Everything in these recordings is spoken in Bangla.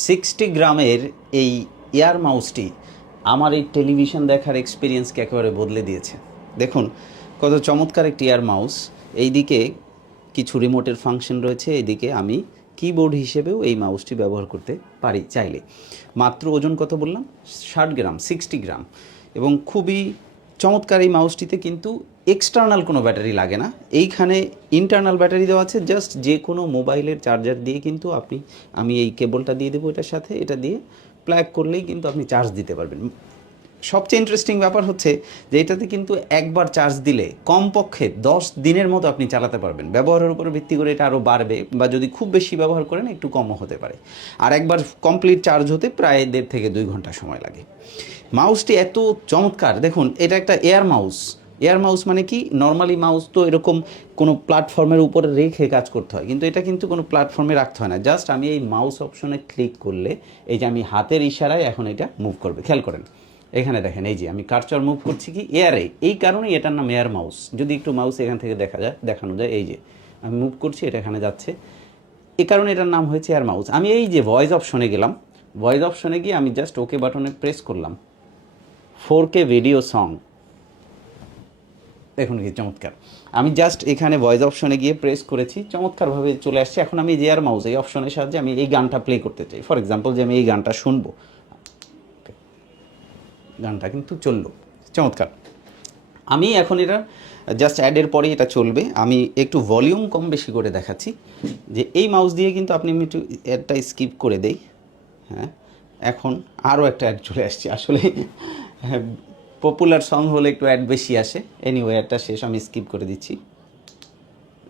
60 গ্রামের এই এয়ার মাউসটি আমার এই টেলিভিশন দেখার এক্সপিরিয়েন্সকে একেবারে বদলে দিয়েছে। দেখুন কত চমৎকার একটি এয়ার মাউস। এইদিকে কিছু রিমোটের ফাংশন রয়েছে, এইদিকে আমি কিবোর্ড হিসেবেও এই মাউসটি ব্যবহার করতে পারি চাইলে। মাত্র ওজন কত বললাম? 60 গ্রাম, 60 গ্রাম। এবং খুবই চমৎকার এই মাউসটিতে কিন্তু এক্সটার্নাল কোনো ব্যাটারি লাগে না, এইখানে ইন্টারনাল ব্যাটারি দেওয়া আছে। জাস্ট যে কোনো মোবাইলের চার্জার দিয়ে কিন্তু আমি এই কেবলটা দিয়ে দেবো এটার সাথে, এটা দিয়ে প্লাগ করলেই কিন্তু আপনি চার্জ দিতে পারবেন। সবচেয়ে ইন্টারেস্টিং ব্যাপার হচ্ছে যে এটাতে কিন্তু একবার চার্জ দিলে কমপক্ষে 10 দিনের মতো আপনি চালাতে পারবেন। ব্যবহারের উপর ভিত্তি করে এটা আরও বাড়বে, বা যদি খুব বেশি ব্যবহার করেন একটু কমও হতে পারে। আর একবার কমপ্লিট চার্জ হতে প্রায় 1.5 থেকে 2 ঘন্টা সময় লাগে। মাউসটি এত চমৎকার, দেখুন এটা একটা এয়ার মাউস। এয়ার মাউস মানে কি, নর্মালি মাউস তো এরকম কোনো প্ল্যাটফর্মের উপরে রেখে কাজ করতে হয়, কিন্তু এটা কিন্তু কোনো প্ল্যাটফর্মে রাখতে হয় না। জাস্ট আমি এই মাউস অপশনে ক্লিক করলে এই যে আমি হাতের ইশারায় এখন এটা মুভ করবে। খেয়াল করেন এখানে দেখেন, এই যে আমি কার্সর মুভ করছি কি এয়ারে, এই কারণেই এটার নাম এয়ার মাউস। যদি একটু মাউস এখান থেকে দেখানো যায়, এই যে আমি মুভ করছি এটা এখানে যাচ্ছে, এই কারণে এটার নাম হয়েছে এয়ার মাউস। আমি এই যে ভয়েস অপশনে গেলাম, ভয়েস অপশনে গিয়ে আমি জাস্ট ওকে বাটনে প্রেস করলাম, 4K ভিডিও সং। দেখুন কি চমৎকার, আমি জাস্ট এখানে ভয়েস অপশনে গিয়ে প্রেস করেছি, চমৎকারভাবে চলে আসছে। এখন আমি যে এয়ার মাউস এই অপশনের সাহায্যে আমি এই গানটা প্লে করতে চাই। ফর এক্সাম্পল যে আমি এই গানটা শুনবো, গানটা কিন্তু চললো, চমৎকার। আমি এখন এটা জাস্ট অ্যাডের পরে এটা চলবে। আমি একটু ভলিউম কম বেশি করে দেখাচ্ছি যে এই মাউস দিয়ে কিন্তু আপনি, আমি একটু অ্যাডটা স্কিপ করে দেই। হ্যাঁ, এখন আরও একটা অ্যাড চলে আসছে। আসলে পপুলার সং হলে একটু অ্যাড বেশি আসে। এনিওয়ে অ্যাডটা শেষ, আমি স্কিপ করে দিচ্ছি।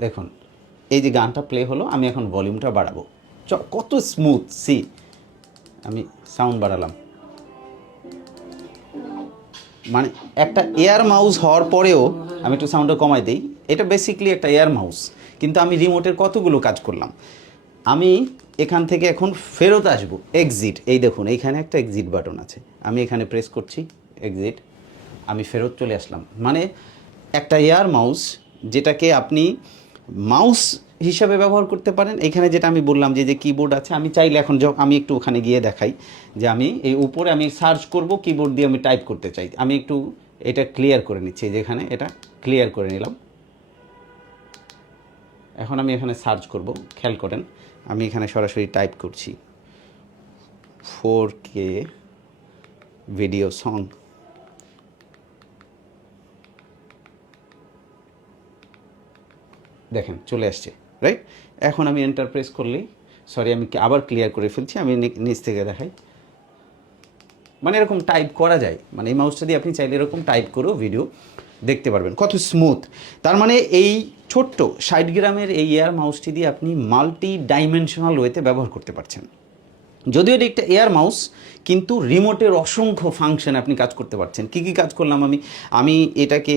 দেখুন এই যে গানটা প্লে হলো, আমি এখন ভলিউমটা বাড়াবো। কত স্মুথ, সি আমি সাউন্ড বাড়ালাম। মানে একটা এয়ার মাউস হওয়ার পরেও আমি একটু সাউন্ডটা কমাই দিই। এটা বেসিক্যালি একটা এয়ার মাউস, কিন্তু আমি রিমোটের কতগুলো কাজ করলাম। আমি এখান থেকে এখন ফেরত আসবো, এক্সিট। এই দেখুন এইখানে একটা এক্সিট বাটন আছে, আমি এখানে প্রেস করছি এক্সিট, আমি ফেরত চলে আসলাম। মানে একটা এয়ার মাউস যেটাকে আপনি মাউস হিসাবে ব্যবহার করতে পারেন। এখানে যেটা আমি বললাম যে যে কিবোর্ড আছে, আমি চাইলে এখন আমি একটু ওখানে গিয়ে দেখাই যে আমি এই উপরে আমি সার্চ করব, কিবোর্ড দিয়ে আমি টাইপ করতে চাই। আমি একটু এটা ক্লিয়ার করে নিচ্ছি, যেখানে এটা ক্লিয়ার করে নিলাম। এখন আমি এখানে সার্চ করব, খেয়াল করেন আমি এখানে সরাসরি টাইপ করছি 4K ভিডিও সং। দেখেন চলে আসছে, রাইট? এখন আমি এন্টার প্রেস করলেই, সরি আমি আবার ক্লিয়ার করে ফেলছি, আমি নিচ থেকে দেখাই। মানে এরকম টাইপ করা যায়, মানে এই মাউসটা দিয়ে আপনি চাইলে এরকম টাইপ করেও ভিডিও দেখতে পারবেন। কত স্মুথ! তার মানে এই ছোট্ট 60 গ্রামের এই এয়ার মাউসটি দিয়ে আপনি মাল্টি ডাইমেনশনাল ওয়েতে ব্যবহার করতে পারছেন। যদিও এটি একটা এয়ার মাউস, কিন্তু রিমোটের অসংখ্য ফাংশন আপনি কাজ করতে পারছেন। কী কী কাজ করলাম আমি এটাকে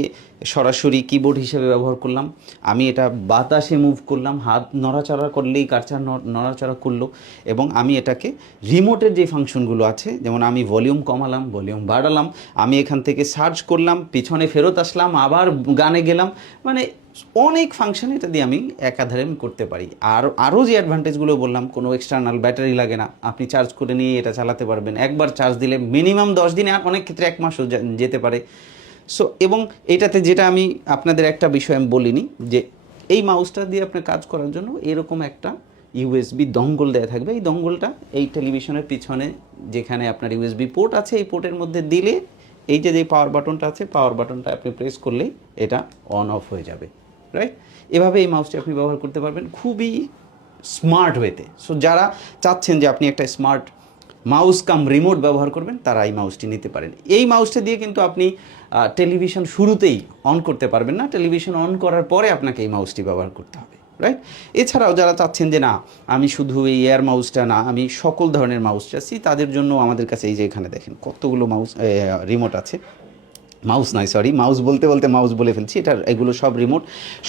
সরাসরি কিবোর্ড হিসেবে ব্যবহার করলাম। আমি এটা বাতাসে মুভ করলাম, হাত নড়াচড়া করলেই কার্সার নড়াচড়া করলো। এবং আমি এটাকে রিমোটের যে ফাংশনগুলো আছে, যেমন আমি ভলিউম কমালাম, ভলিউম বাড়ালাম, আমি এখান থেকে সার্চ করলাম, পিছনে ফেরত আসলাম, আবার গানে গেলাম, মানে অনেক ফাংশন এটা দিয়ে আমি একাধারে করতে পারি। আর আরও যে অ্যাডভান্টেজগুলো বললাম, কোনো এক্সটার্নাল ব্যাটারি লাগে না, আপনি চার্জ করে নিয়ে এটা চালাতে পারবেন। একবার চার্জ দিলে মিনিমাম 10 দিনে, আর অনেক ক্ষেত্রে 1 মাসও যেতে পারে। সো এবং এটাতে যেটা আমি আপনাদের একটা বিষয় আমি বলিনি, যে এই মাউসটা দিয়ে আপনার কাজ করার জন্য এরকম একটা ইউএসবি দঙ্গল দেওয়া থাকবে। এই দঙ্গলটা এই টেলিভিশনের পিছনে যেখানে আপনার ইউএসবি পোর্ট আছে, এই পোর্টের মধ্যে দিলে এই যে পাওয়ার বাটনটা আছে, পাওয়ার বাটনটা আপনি প্রেস করলেই এটা অন অফ হয়ে যাবে, রাইট? এভাবে এই মাউসটি আপনি ব্যবহার করতে পারবেন খুবই স্মার্ট ওয়েতে। সো যারা চাচ্ছেন যে আপনি একটা স্মার্ট মাউস কাম রিমোট ব্যবহার করবেন, তারা এই মাউসটি নিতে পারেন। এই মাউসটা দিয়ে কিন্তু আপনি টেলিভিশন শুরুতেই অন করতে পারবেন না, টেলিভিশন অন করার পরে আপনাকে এই মাউসটি ব্যবহার করতে হবে, রাইট? এছাড়াও যারা চাচ্ছেন যে না আমি শুধু এই এয়ার মাউসটা না, আমি সকল ধরনের মাউস চাচ্ছি, তাদের জন্য আমাদের কাছে এই যে এখানে দেখেন কতগুলো মাউস রিমোট আছে। মাউস নয়, সরি, মাউস বলতে বলতে মাউস বলে ফেলছি। এগুলো সব রিমোট,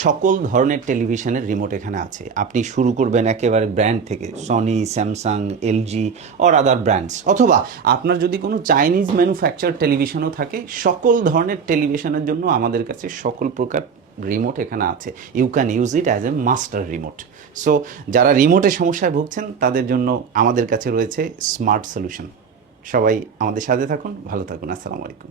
সকল ধরনের টেলিভিশনের রিমোট এখানে আছে। আপনি শুরু করবেন একেবারে ব্র্যান্ড থেকে, Sony, Samsung, LG or other brands, অথবা আপনার যদি কোনো চাইনিজ ম্যানুফ্যাকচার টেলিভিশনও থাকে, সকল ধরনের টেলিভিশনের জন্য আমাদের কাছে সকল প্রকার রিমোট এখানে আছে, you can use it as a master remote. So যারা রিমোটের সমস্যায় ভুগছেন তাদের জন্য আমাদের কাছে রয়েছে স্মার্ট সলিউশন। সবাই আমাদের সাথে থাকুন, ভালো থাকুন, আসসালামু আলাইকুম।